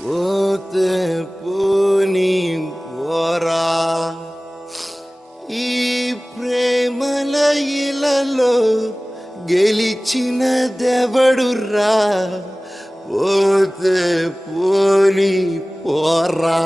పోతే పోని పోరా ఈ ప్రేమల ఇలలో గెలిచిన దెవడురా పోతే పోని పోరా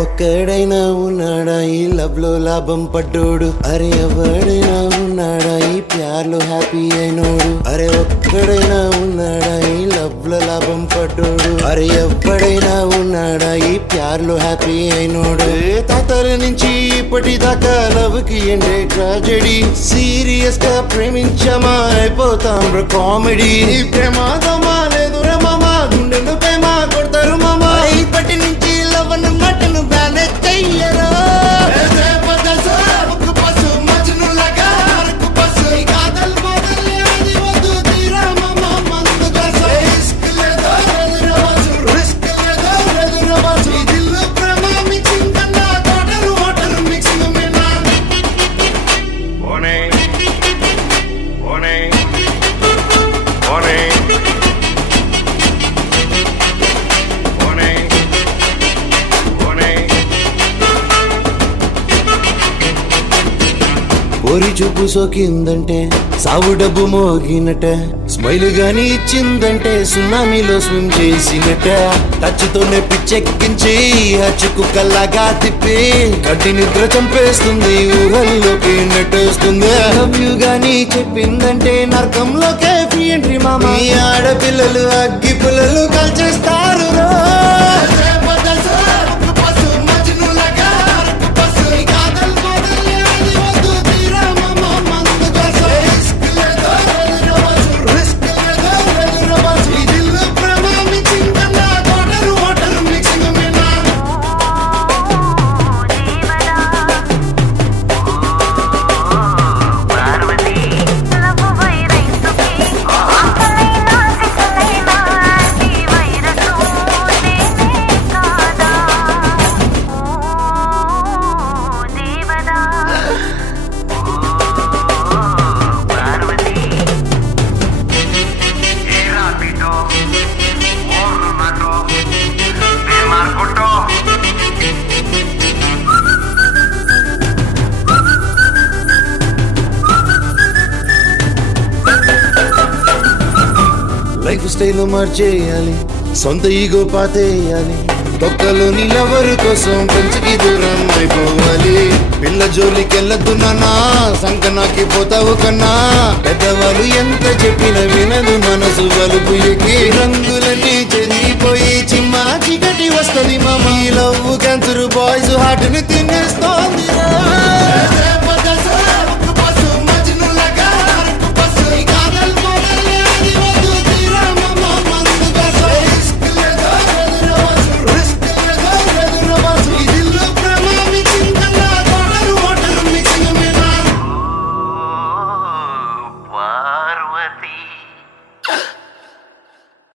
ఒక్కడైనా ఉన్నాడా ఈ లవ్ లో లాభం పడ్డోడు అరే ఎవడైనా ఉన్నాడా ఈ ప్యార్లో హ్యాపీ అయినోడు అరే ఒక్కడైనా ఉన్నాడా ఈ లవ్ లో లాభం పడ్డోడు అరే ఎవడైనా ఉన్నాడా ఈ ప్యార్లో హ్యాపీ అయినోడు తాతల నుంచి ఇప్పటిదాకా లవ్ కి ఎండే ట్రాజెడీ సీరియస్ గా ప్రేమించమా అయిపోతాం కామెడీ ప్రమాదమా లేదు రే మామా గుండెను ప్రేమ కొడతారు మామా ఇప్పటి నుంచి లవ్ అన్న మటను బ్యానే చెయ్యరా ఓరి చూపు సోకిందంటే సావు డబ్బు మోగినట స్మైల్ గాని ఇచ్చిందంటే సునామీలో స్విమ్ చేసినట టచ్తోనే పిచ్చెక్కించి హచ్చుకు కల్లాగా తిప్పి కడ్డి నిద్ర చంపేస్తుంది ఊహల్లోకి నెట్టేస్తుంది లవ్ యు గాని చెప్పిందంటే నరకంలోకే ఫ్రీ ఎంట్రీ మామ ఈ ఆడపిల్లలు అగ్గి పుల్లలు కాల్చేస్తారు లైఫ్ స్టైల్ మార్చేయాలి సొంత ఈగో పాతేయాలి తొక్కలోని లవరు కోసం పెంచికి దూరం అయిపోవాలి పిల్ల జోలికెళ్ళద్దు నాన్నా సంకనాకి పోతావు కన్నా పెద్దవాళ్ళు ఎంత చెప్పిన వినదు మనసు వలుపు ఎక్కి రంగులన్నీ చెదిరిపోయి చిమ్మా చీకటి వస్తది మామ లవ్ క్యాన్సర్ బాయ్స్ హార్ట్ ని తినే